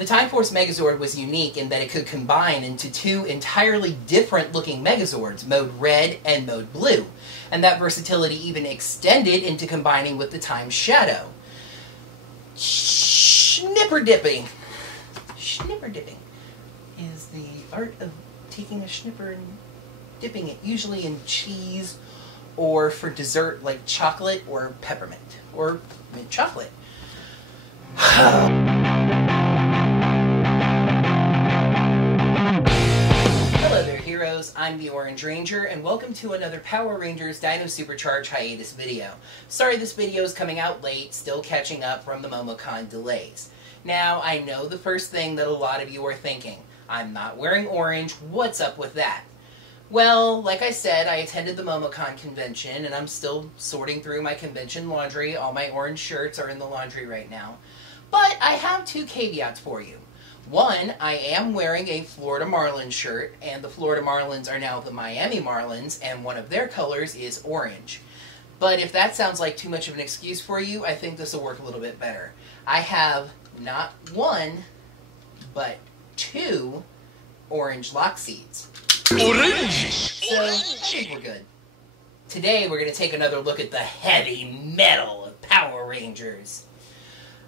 The Time Force Megazord was unique in that it could combine into two entirely different looking Megazords, Mode Red and Mode Blue, and that versatility even extended into combining with the Time Shadow. Schnipper-dipping. Schnipper-dipping is the art of taking a schnipper and dipping it, usually in cheese or for dessert like chocolate or peppermint or mint chocolate. Hello there, heroes. I'm the Orange Ranger, and welcome to another Power Rangers Dino SuperCharge Hiatus video. Sorry this video is coming out late, still catching up from the MomoCon delays. Now, I know the first thing that a lot of you are thinking. I'm not wearing orange, what's up with that? Well, like I said, I attended the MomoCon convention, and I'm still sorting through my convention laundry. All my orange shirts are in the laundry right now. But I have two caveats for you. One, I am wearing a Florida Marlins shirt, and the Florida Marlins are now the Miami Marlins, and one of their colors is orange. But if that sounds like too much of an excuse for you, I think this will work a little bit better. I have not one, but two orange lock seeds. Orange! So, I think we're good. Today we're going to take another look at the heavy metal of Power Rangers.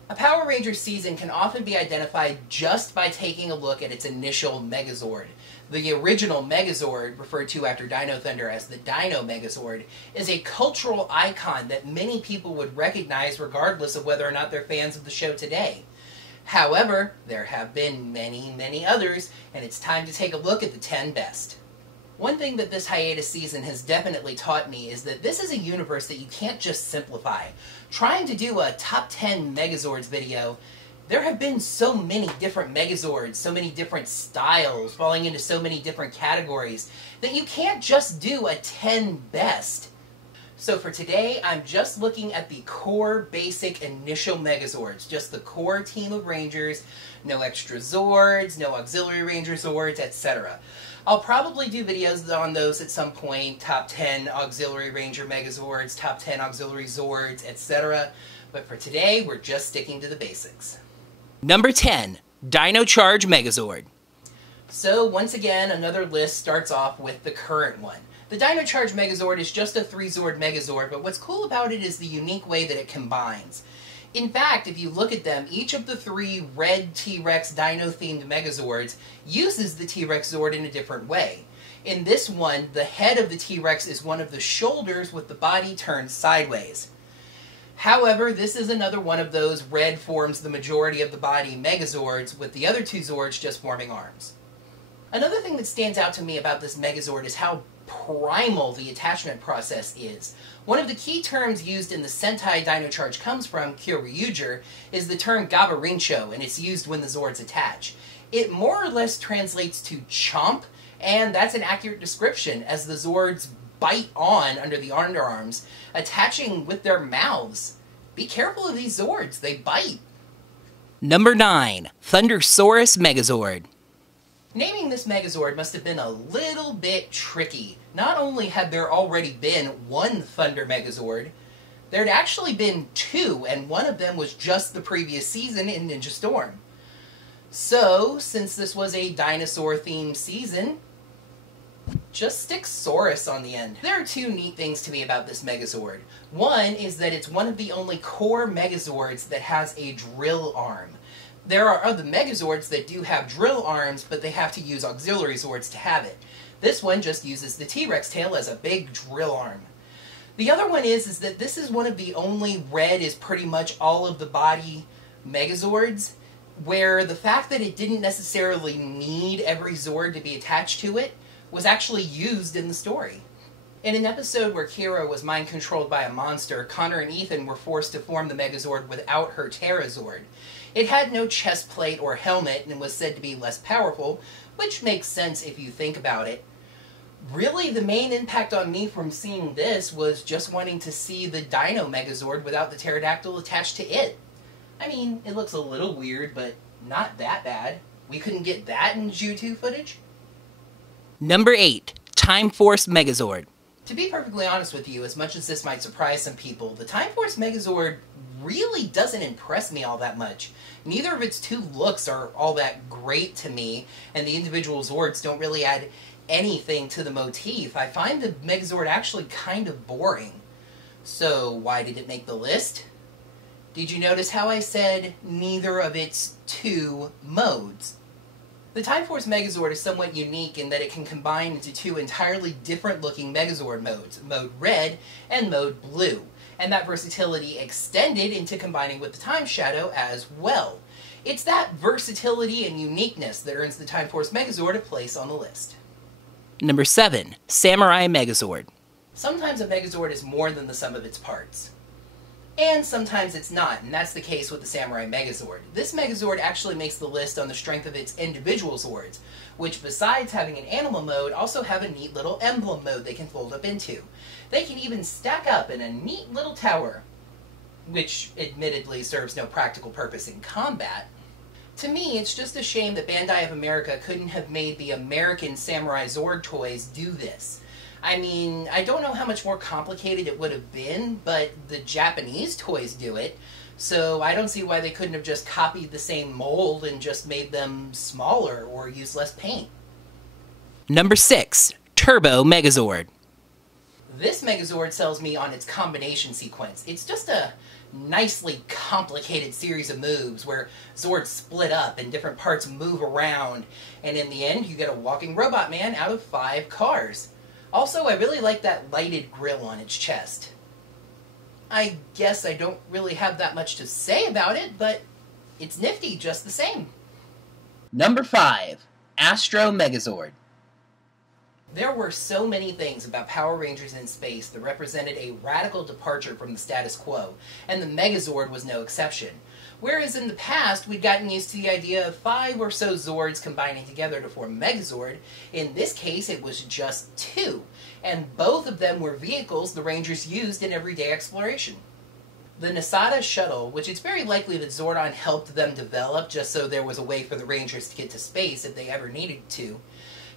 A Power Ranger season can often be identified just by taking a look at its initial Megazord. The original Megazord, referred to after Dino Thunder as the Dino Megazord, is a cultural icon that many people would recognize regardless of whether or not they're fans of the show today. However, there have been many, many others, and it's time to take a look at the 10 best. One thing that this hiatus season has definitely taught me is that this is a universe that you can't just simplify. Trying to do a top 10 Megazords video, there have been so many different Megazords, so many different styles, falling into so many different categories, that you can't just do a 10 best. So for today, I'm just looking at the core, basic, initial Megazords. Just the core team of Rangers, no extra Zords, no auxiliary Ranger Zords, etc. I'll probably do videos on those at some point, top 10 auxiliary Ranger Megazords, top 10 auxiliary Zords, etc. But for today, we're just sticking to the basics. Number 10, Dino Charge Megazord. So once again, another list starts off with the current one. The Dino Charge Megazord is just a 3-Zord Megazord, but what's cool about it is the unique way that it combines. In fact, if you look at them, each of the 3 red T-Rex Dino-themed Megazords uses the T-Rex Zord in a different way. In this one, the head of the T-Rex is one of the shoulders with the body turned sideways. However, this is another one of those red forms the majority of the body Megazords, with the other 2 Zords just forming arms. Another thing that stands out to me about this Megazord is how primal the attachment process is. One of the key terms used in the Sentai Dino Charge comes from, Kyoryuger, is the term Gabarincho, and it's used when the Zords attach. It more or less translates to chomp, and that's an accurate description, as the Zords bite on under the underarms, attaching with their mouths. Be careful of these Zords, they bite. Number 9, Thundersaurus Megazord. Naming this Megazord must have been a little bit tricky. Not only had there already been one Thunder Megazord, there had actually been 2, and one of them was just the previous season in Ninja Storm. So, since this was a dinosaur-themed season, just stick Saurus on the end. There are 2 neat things to me about this Megazord. One is that it's one of the only core Megazords that has a drill arm. There are other Megazords that do have drill arms, but they have to use auxiliary Zords to have it. This one just uses the T-Rex tail as a big drill arm. The other one is that this is one of the only red is pretty much all of the body Megazords, where the fact that it didn't necessarily need every Zord to be attached to it was actually used in the story. In an episode where Kira was mind-controlled by a monster, Connor and Ethan were forced to form the Megazord without her Terrazord. It had no chest plate or helmet and was said to be less powerful, which makes sense if you think about it. Really, the main impact on me from seeing this was just wanting to see the Dino Megazord without the pterodactyl attached to it. I mean, it looks a little weird, but not that bad. We couldn't get that in Ju2 footage? Number 8, Time Force Megazord. To be perfectly honest with you, as much as this might surprise some people, the Time Force Megazord really doesn't impress me all that much. Neither of its two looks are all that great to me, and the individual Zords don't really add anything to the motif. I find the Megazord actually kind of boring. So why did it make the list? Did you notice how I said neither of its two modes? The Time Force Megazord is somewhat unique in that it can combine into two entirely different looking Megazord modes, Mode Red and Mode Blue, and that versatility extended into combining with the Time Shadow as well. It's that versatility and uniqueness that earns the Time Force Megazord a place on the list. Number 7. Samurai Megazord. Sometimes a Megazord is more than the sum of its parts. And sometimes it's not, and that's the case with the Samurai Megazord. This Megazord actually makes the list on the strength of its individual Zords, which besides having an animal mode, also have a neat little emblem mode they can fold up into. They can even stack up in a neat little tower, which admittedly serves no practical purpose in combat. To me, it's just a shame that Bandai of America couldn't have made the American Samurai Zord toys do this. I mean, I don't know how much more complicated it would have been, but the Japanese toys do it, so I don't see why they couldn't have just copied the same mold and just made them smaller or used less paint. Number 6. Turbo Megazord. This Megazord sells me on its combination sequence. It's just a nicely complicated series of moves where Zords split up and different parts move around, and in the end you get a walking robot man out of 5 cars. Also, I really like that lighted grille on its chest. I guess I don't really have that much to say about it, but it's nifty just the same. Number 5. Astro Megazord. There were so many things about Power Rangers in space that represented a radical departure from the status quo, and the Megazord was no exception. Whereas in the past, we'd gotten used to the idea of 5 or so Zords combining together to form Megazord, in this case it was just 2, and both of them were vehicles the Rangers used in everyday exploration. The Nasada shuttle, which it's very likely that Zordon helped them develop just so there was a way for the Rangers to get to space if they ever needed to,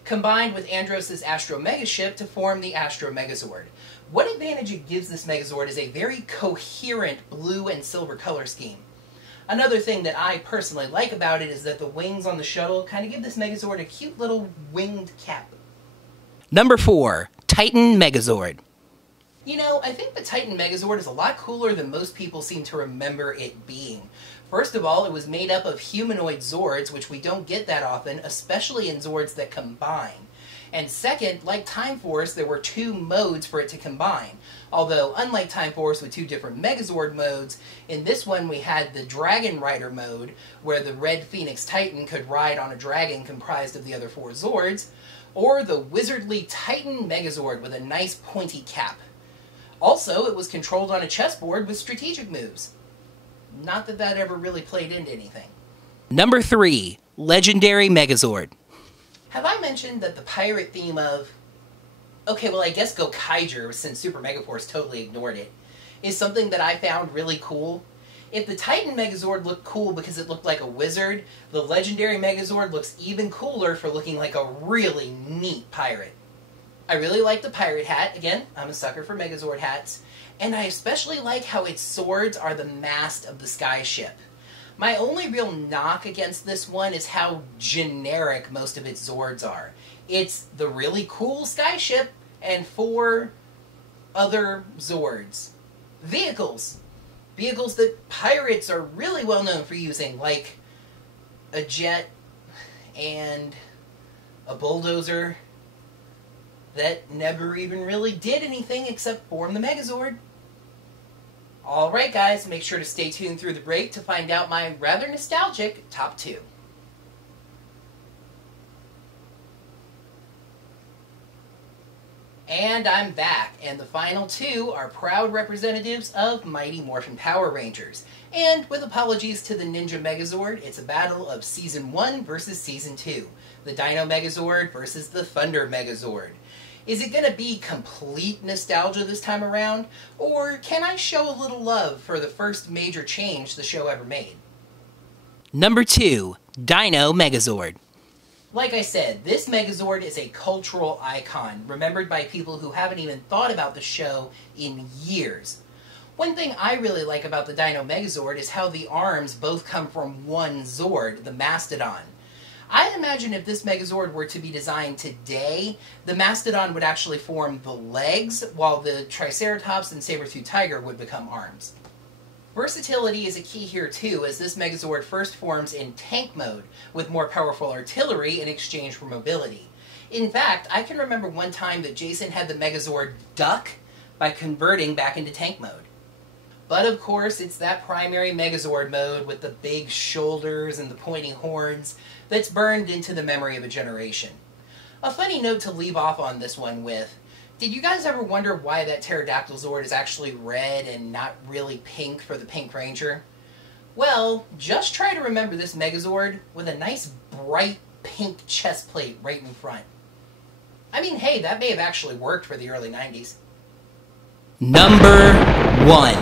combined with Andros' Astro Megaship to form the Astro Megazord. What advantage it gives this Megazord is a very coherent blue and silver color scheme. Another thing that I personally like about it is that the wings on the shuttle kind of give this Megazord a cute little winged cap. Number 4. Titan Megazord. You know, I think the Titan Megazord is a lot cooler than most people seem to remember it being. First of all, it was made up of humanoid Zords, which we don't get that often, especially in Zords that combine. And second, like Time Force, there were 2 modes for it to combine. Although, unlike Time Force with 2 different Megazord modes, in this one we had the Dragon Rider mode, where the Red Phoenix Titan could ride on a dragon comprised of the other 4 Zords, or the Wizardly Titan Megazord with a nice pointy cap. Also, it was controlled on a chessboard with strategic moves. Not that that ever really played into anything. Number 3. Legendary Megazord. Have I mentioned that the pirate theme of, okay, well I guess Gokaiger, since Super Megaforce totally ignored it, is something that I found really cool? If the Titan Megazord looked cool because it looked like a wizard, the Legendary Megazord looks even cooler for looking like a really neat pirate. I really like the pirate hat. Again, I'm a sucker for Megazord hats. And I especially like how its swords are the mast of the sky ship. My only real knock against this one is how generic most of its Zords are. It's the really cool sky ship and 4 other Zords. Vehicles. Vehicles that pirates are really well known for using, like a jet and a bulldozer that never even really did anything except form the Megazord. Alright guys, make sure to stay tuned through the break to find out my rather nostalgic top 2. And I'm back, and the final 2 are proud representatives of Mighty Morphin Power Rangers. And with apologies to the Ninja Megazord, it's a battle of Season 1 versus Season 2. The Dino Megazord versus the Thunder Megazord. Is it going to be complete nostalgia this time around, or can I show a little love for the first major change the show ever made? Number 2. Dino Megazord. Like I said, this Megazord is a cultural icon, remembered by people who haven't even thought about the show in years. One thing I really like about the Dino Megazord is how the arms both come from one Zord, the Mastodon. I imagine if this Megazord were to be designed today, the Mastodon would actually form the legs, while the Triceratops and Saber-Tooth Tiger would become arms. Versatility is a key here too, as this Megazord first forms in tank mode, with more powerful artillery in exchange for mobility. In fact, I can remember one time that Jason had the Megazord duck by converting back into tank mode. But of course, it's that primary Megazord mode with the big shoulders and the pointing horns that's burned into the memory of a generation. A funny note to leave off on this one with: did you guys ever wonder why that Pterodactyl Zord is actually red and not really pink for the Pink Ranger? Well, just try to remember this Megazord with a nice bright pink chest plate right in front. I mean, hey, that may have actually worked for the early 90s. Number 1.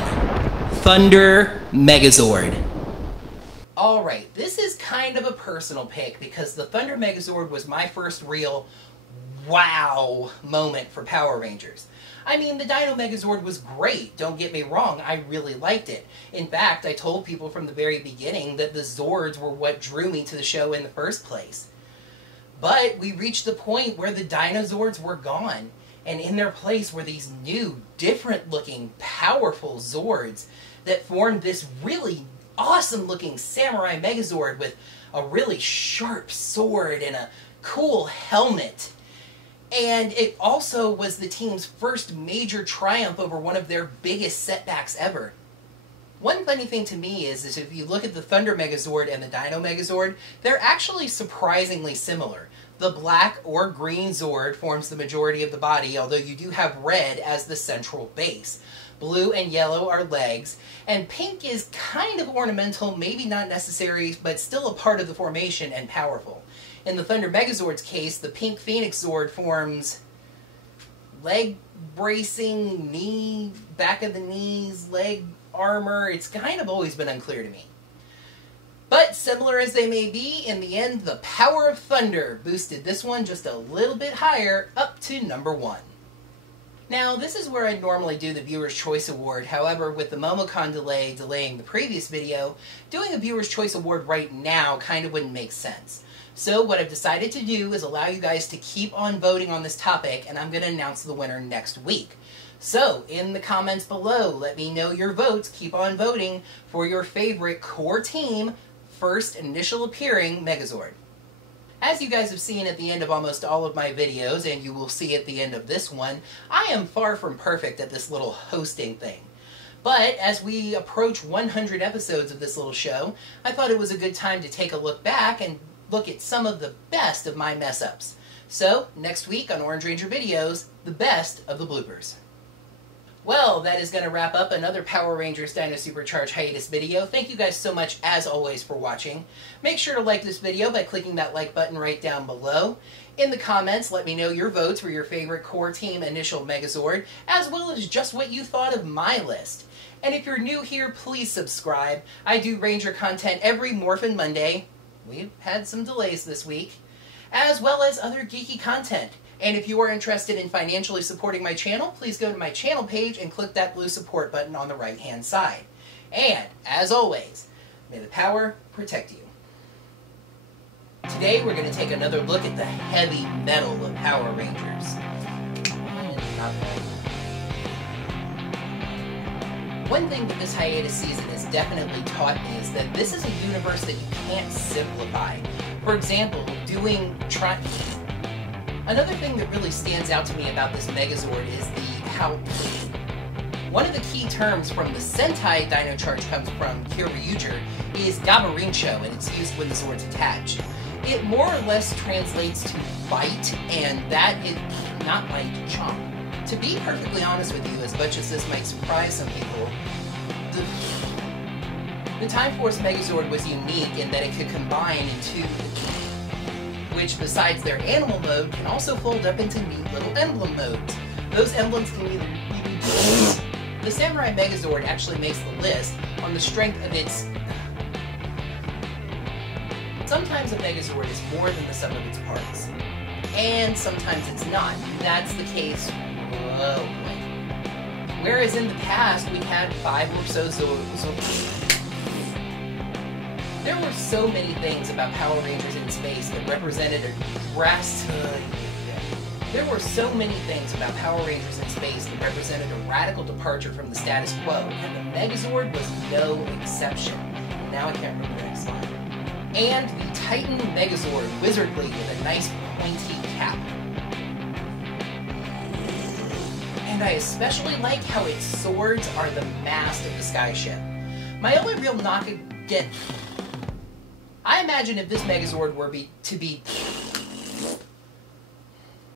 Thunder Megazord. Alright, this is kind of a personal pick because the Thunder Megazord was my first real wow moment for Power Rangers. I mean, the Dino Megazord was great, don't get me wrong, I really liked it. In fact, I told people from the very beginning that the Zords were what drew me to the show in the first place. But we reached the point where the Dinozords were gone, and in their place were these new, different-looking, powerful Zords that formed this really awesome-looking Samurai Megazord with a really sharp sword and a cool helmet. And it also was the team's first major triumph over one of their biggest setbacks ever. One funny thing to me is if you look at the Thunder Megazord and the Dino Megazord, they're actually surprisingly similar. The black or green Zord forms the majority of the body, although you do have red as the central base. Blue and yellow are legs, and pink is kind of ornamental, maybe not necessary, but still a part of the formation and powerful. In the Thunder Megazord's case, the pink Phoenix Zord forms leg bracing, knee, back of the knees, leg armor. It's kind of always been unclear to me. But similar as they may be, in the end, the power of Thunder boosted this one just a little bit higher, up to number 1. Now, this is where I normally do the Viewer's Choice Award. However, with the MomoCon delay delaying the previous video, doing a Viewer's Choice Award right now kind of wouldn't make sense. So what I've decided to do is allow you guys to keep on voting on this topic, and I'm going to announce the winner next week. So, in the comments below, let me know your votes. Keep on voting for your favorite core team, first initial appearing Megazord. As you guys have seen at the end of almost all of my videos, and you will see at the end of this one, I am far from perfect at this little hosting thing. But as we approach 100 episodes of this little show, I thought it was a good time to take a look back and look at some of the best of my mess-ups. So, next week on Orange Ranger Videos, the best of the bloopers. Well, that is going to wrap up another Power Rangers Dino SuperCharge Hiatus video. Thank you guys so much, as always, for watching. Make sure to like this video by clicking that like button right down below. In the comments, let me know your votes for your favorite core team initial Megazord, as well as just what you thought of my list. And if you're new here, please subscribe. I do Ranger content every Morphin Monday. We've had some delays this week. As well as other geeky content. And if you are interested in financially supporting my channel, please go to my channel page and click that blue support button on the right-hand side. And, as always, may the power protect you. Today we're going to take another look at the heavy metal of Power Rangers. One thing that this hiatus season has definitely taught me is that this is a universe that you can't simplify. For example, Another thing that really stands out to me about this Megazord is how one of the key terms from the Sentai Dino Charge comes from Kyoryuger is Gabarincho, and it's used when the Zord's attached. It more or less translates to bite, and that is not like chomp. To be perfectly honest with you, as much as this might surprise some people, the Time Force Megazord was unique in that it could combine into which, besides their animal mode, can also fold up into neat little emblem modes. Those emblems can either be... The Samurai Megazord actually makes the list on the strength of its sometimes sometimes a Megazord is more than the sum of its parts. And sometimes it's not. That's the case, whoa, boy. Whereas in the past, we had 5 or so Zords. There were so many things about Power Rangers in space that represented a drastic... There were so many things about Power Rangers in space that represented a radical departure from the status quo, and the Megazord was no exception. Now I can't remember the next line. And the Titan Megazord, wizardly with a nice pointy cap. And I especially like how its swords are the mast of the skyship. My only real knock again... I imagine if this Megazord were to be